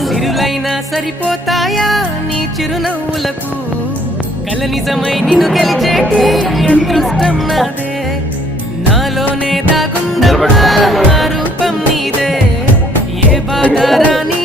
సిరులైనా సరిపోతాయా నీ చిరునవ్వులకు కల నిజమై నిన్ను గెలిచేటి అదృష్టం నాదే నాలోనే దాగుందమ్మా రూపం నీదే ఏ బాధ రాని